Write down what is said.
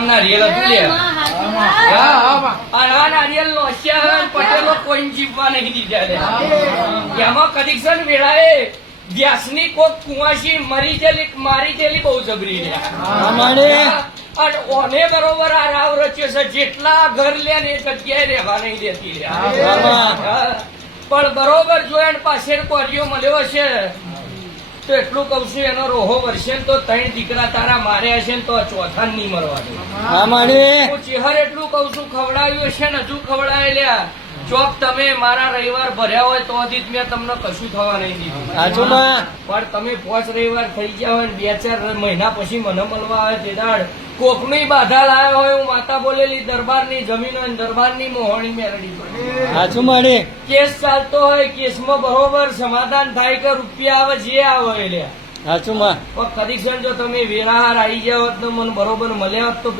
નારિયેલ હતું લે આ નારિયેલ નો પટેલો કોઈ જીવવા નહીં દીધા લે એમાં કદીક્ષણ વેળાએ ગેસની કોક કુવાસી મારી ગયેલી બહુ જબરી અને ઓને બરોબર આ રાવ રચ્યો છે જેટલા ઘર લે ને એ જગ્યાએ રહેવા નહીં દેતી લે પણ બરોબર જોયા પાસે કોરિયો મળ્યો છે તો એટલું કઉ છું એનો રોહો વર્ષે તો 3 દીકરા તારા માર્યા છે ને તો ચોથા નહીં મરવાનું હું ચેહર એટલું કઉ છું ખવડાવ્યું છે ને હજુ ખવડાવે લ્યા ચોક તમે મારા રવિવાર ભર્યા હોય તો મેં તમને કશું થવા નહીં દીધું પણ તમે 5 રવિવાર થઈ ગયા હોય ને 2-4 મહિના પછી મને મળવા આવે તે દાડ કોકની બાધા લાયા હોય હું માતા બોલેલી દરબારની જમીન હોય દરબારની મોહણી મેળડી પડે કેસ ચાલતો હોય કેસમાં બરોબર સમાધાન થાય કે રૂપિયા આવે જે આવે એટલે કદીક્ષણ જો તમે વેરાહાર આવી ગયા હોત ને મને બરોબર મળ્યા હોત તો